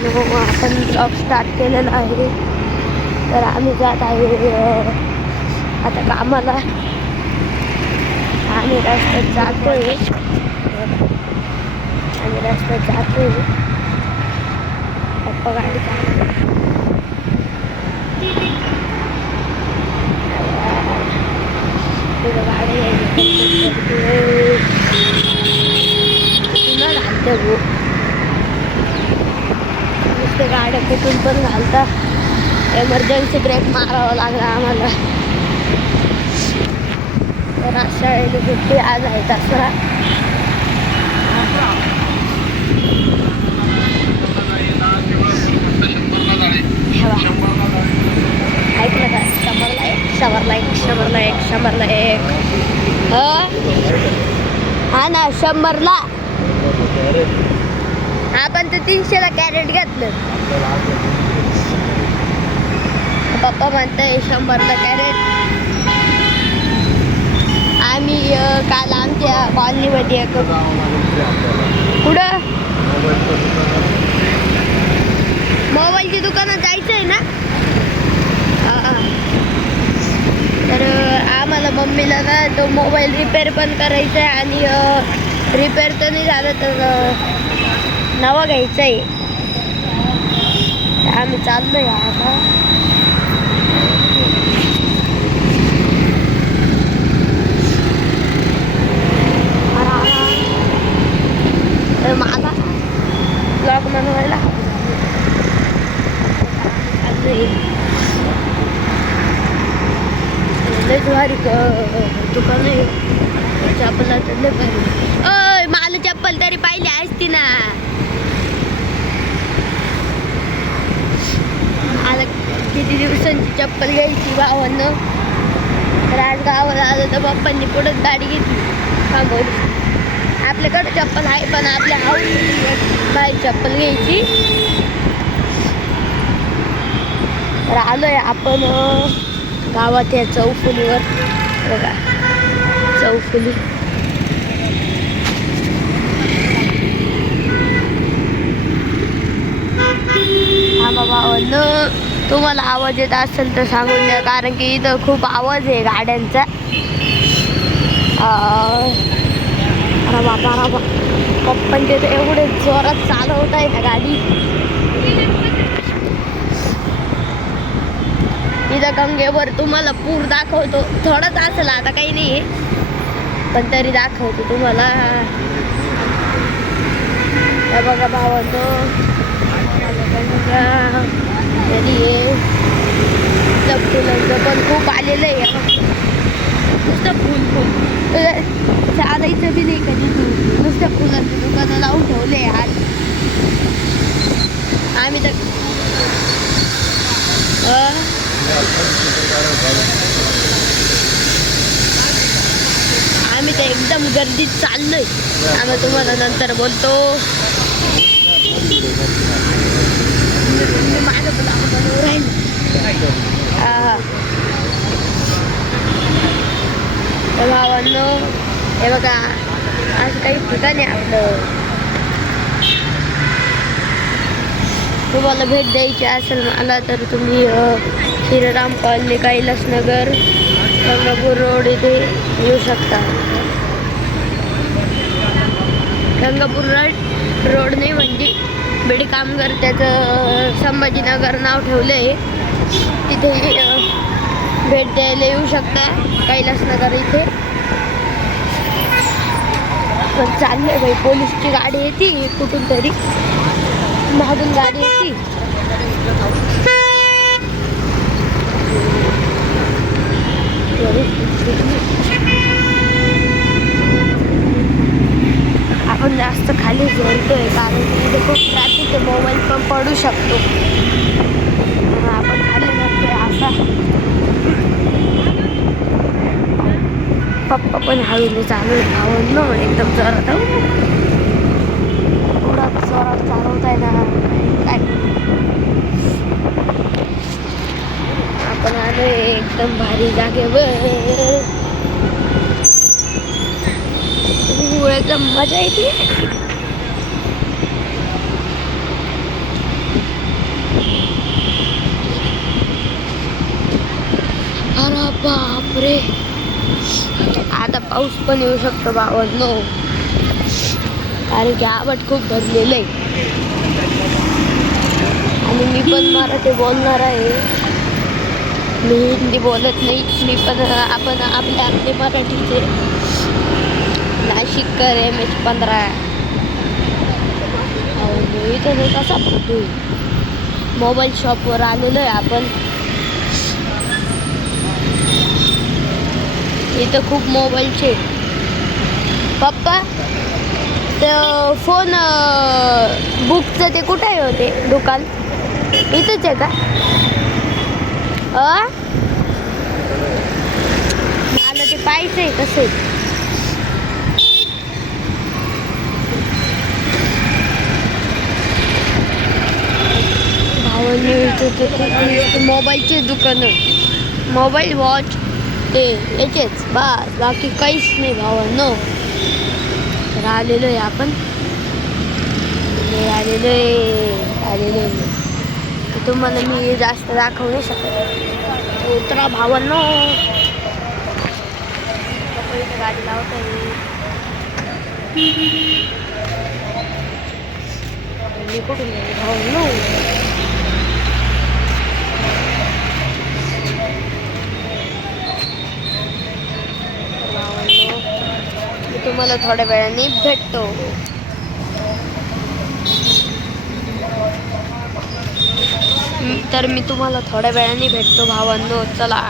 आपण blog start केलेला आहे. तर आम्ही जात आहे आता कामाला. आम्ही रस्त्यात जातोय पप्पा गाडी चालवतात. नुसते गाड्या कुठून पण घालता. एमर्जन्सी ब्रेक मारावा लागला आम्हाला. तर शाळेला सुट्टी आज आहे तसा. ऐकलं का? शंभरला एक हा ना 100ला. आपण तर 300ला कॅरेट घेतलं. पप्पा म्हणताय 100ला कॅरेट. आम्ही काल आमच्या कॉलनीमध्ये कुठं मोबाईलच्या दुकानात जायचं आहे ना. तर आम्हाला मम्मीला ना तो मोबाईल रिपेअर पण करायचा आहे आणि रिपेअर तर नाही झालं तर नवा घ्यायचा आहे. आम्ही चाललोय आता. तर माझा ब्लॉग बनवायला लय भारी दुकान आहे. चप्पल लय भारी. मला चप्पल तरी पाहिली असती ना. मला किती दिवसांची चप्पल घ्यायची भावानं. तर आज गावाला आलं तर पप्पांनी पुढंच गाडी घेतली थांबवली. आपल्याकडे चप्पल आहे पण आपल्या हाऊस बाहेर चप्पल घ्यायची. तर आलोय आपण गावात या चौफुलीवर. बघा चौफुली. हा बाबा तुम्हाला आवाज येत असेल तर सांगून द्या, कारण की इथं खूप आवाज आहे गाड्यांचा. अरे बाबा पप्पांचे तर एवढे जोरात चालवत आहे ना गाडी. इथं गंगेवर तुम्हाला पूर दाखवतो. थोडंच असेल आता, काही नाही पण तरी दाखवतो तुम्हाला. हे बघा भावानं गंगा फुलांचं पण खूप आलेलं आहे. नुसतं फुल चालायचं बी नाही कधी. नुसत्या फुलांचं दुकानं लावून ठेवले आज. आम्ही तर एकदम गर्दीत चाललोय. आम्ही तुम्हाला नंतर बोलतो. माझं ब्लॉग बनवून राहील. भावांनो हे बघा असं काही ठिकाण आहे आपलं. तुम्हाला भेट द्यायची असेल मला तर तुम्ही श्रीराम कॉलनी, कैलासनगर, गंगापूर रोड इथे येऊ शकता. गंगापूर रोड नाही म्हणजे बेडी कामगार त्याचं संभाजीनगर नाव ठेवलं आहे. तिथे भेट द्यायला येऊ शकता कैलासनगर इथे. पण चाललंय बाई पोलीसची गाडी येते कुठून तरी मागून गाडी येते. आपण जास्त खाली झोलतोय कारण की इथे खूप ट्रॅफिक आहे. मोबाईल पण पडू शकतो. आपण खाली जातोय असा. पप्पा पण हळूने चालू आहे भावांनो. एकदम जोरात थोडा जोरात चालवत आहे ना काय. आपण आलोय एकदम भारी जागेवर. एकदम मजा येते. अरे बापरे, आता पाऊस पण येऊ शकतो भावांनो, कारण की आवाज खूप भरलेलं आहे आणि मी पण मराठी बोलणार आहे. मी हिंदी बोलत नाही, मी पण आपण आपले मराठीचे नाशिककर MH15. इथं कसा फोटो मोबाईल शॉपवर आलेलो आहे आपण. इथं खूप मोबाईलचे. पप्पा, ते फोन बुकचं ते कुठे होते दुकान? इथंच आहे का? मला ते पाहायचं आहे कसं आहे. मोबाईलचे दुकानं, मोबाईल वॉच ते याचेच बस, बाकी काहीच नाही भावांनो. तर आलेलो आहे आपण, आलेलो आहे. तुम्हाला मी जास्त दाखवू नाही शकत. उतरा भावांनो, गाडी लावत आहे मी. कुठून भावांनो? मी तुम्हाला थोड्या वेळाने भेटतो. तर मी तुम्हाला थोड्या वेळाने भेटतो भावांनो, चला.